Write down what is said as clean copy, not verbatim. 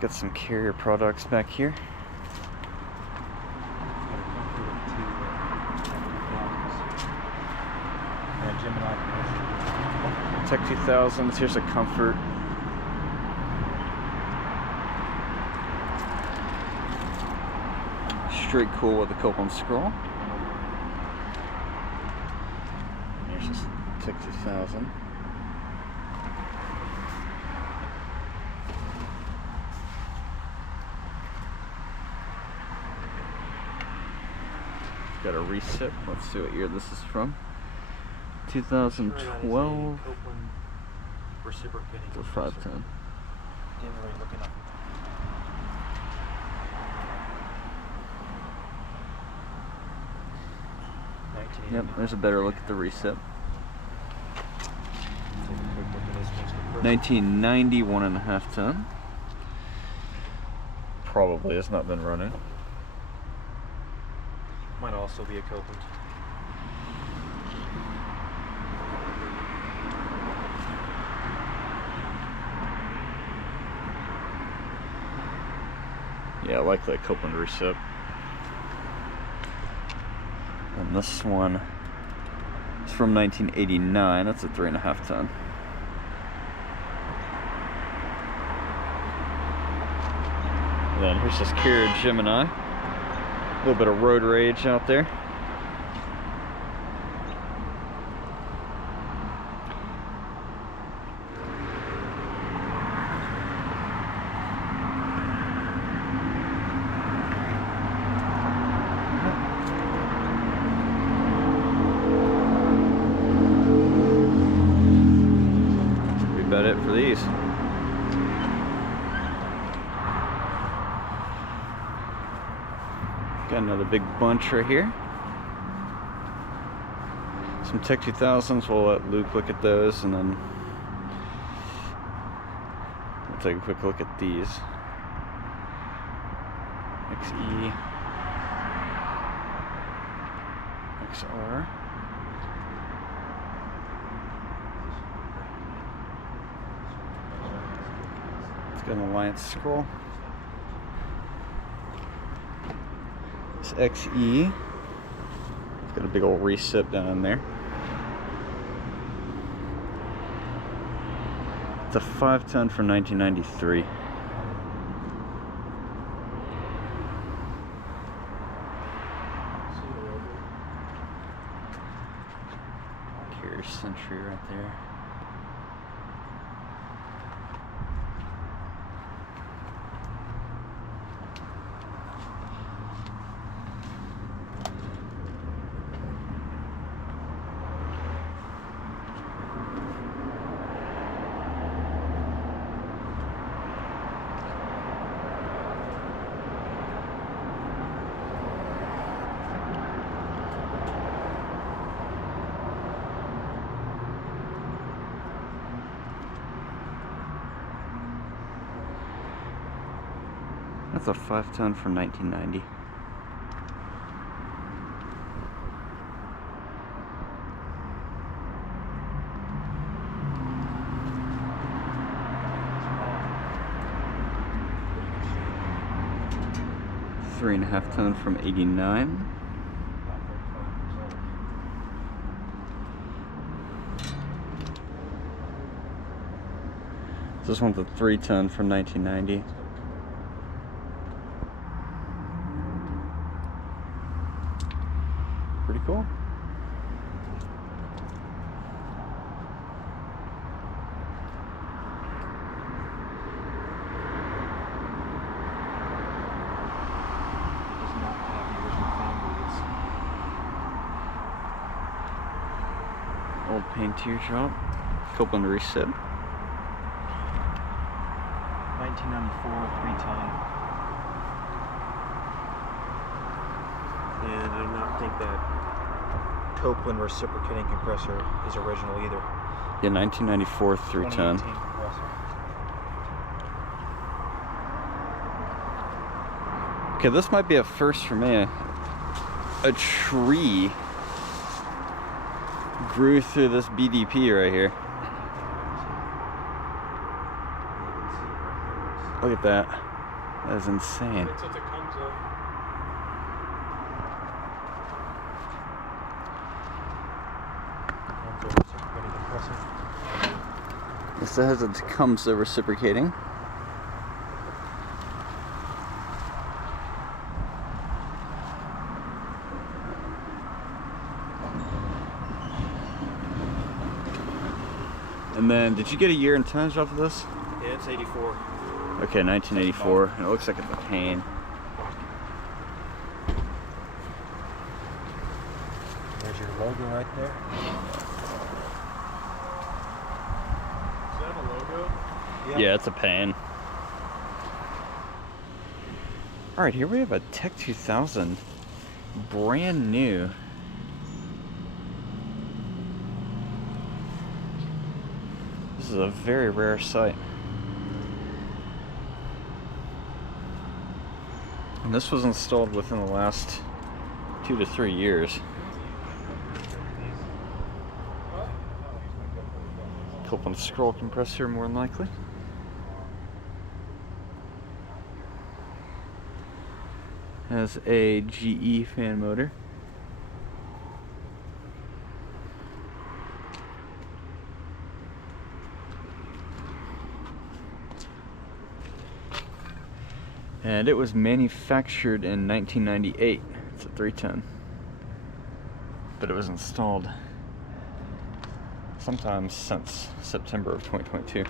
Got some Carrier products back here. Gemini. Tech2000s. Here's a comfort. Straight cool with a Copeland scroll. Here's this Tech2000. Got a reset. Let's see what year this is from. 2012. Reciprocating. The 510. Yep, there's a better look at the reset. 1990, 1.5 ton. Probably has not been running. Might also be a Copeland. Yeah, likely a Copeland reset. And this one is from 1989. That's a 3.5 ton. And then here's this Carrier Gemini. A little bit of road rage out there. About it for these. Got another big bunch right here. Some Tech2000s. We'll let Luke look at those, and then we'll take a quick look at these. XE, XR. Got an Alliance scroll. This XE. It's got a big old recip down in there. It's a 5 ton from 1993. Carrier Sentry right there. That's a 5 ton from 1990. Three and a half ton from 89. This one's a 3 ton from 1990. Pretty cool. Old Payne Teardrop. Copeland reset. 1994, 3 ton. And I do not think that Copeland reciprocating compressor is original either. Yeah, 1994 3 ton. Okay, this might be a first for me. A tree grew through this BDP right here. Look at that. That is insane. It's a Tecumseh. Reciprocating compressor. This has a Tecumseh reciprocating. And then, did you get a year and tonnage off of this? Yeah, it's 84. Okay, 1984. And it looks like it's a Payne. There's your logo right there. Does that have a logo? Yeah, it's a Payne. Alright, here we have a Tech2000. Brand new. This is a very rare sight. And this was installed within the last 2 to 3 years. Copeland scroll compressor, more than likely. Has a GE fan motor. And it was manufactured in 1998. It's a 310. But it was installed sometime since September of 2022.